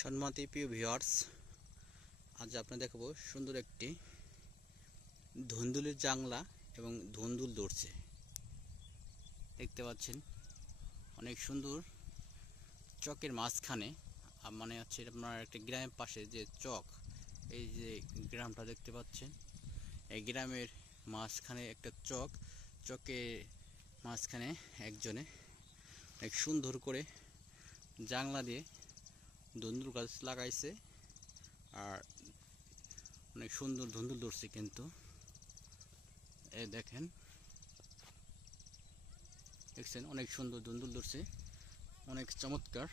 সম্মানিত প্রিয় ভিউয়ার্স, আজ আপনাদের দেখাবো সুন্দর একটি ধুন্দুলের জাংলা এবং ধুন্দুল ধরছে। দেখতে পাচ্ছেন অনেক সুন্দর চকের মাঝখানে, মানে হচ্ছে আপনার একটা গ্রামের পাশে যে চক, এই যে গ্রামটা দেখতে পাচ্ছেন, এই গ্রামের মাঝখানে একটা চকের মাঝখানে একজনে অনেক সুন্দর করে জাংলা দিয়ে ধুন্দুল গাছ লাগাইছে। আর অনেক সুন্দর ধুন্দুল ধরছে, কিন্তু এই দেখেন, দেখছেন অনেক সুন্দর ধুন্দুল ধরছে, অনেক চমৎকার।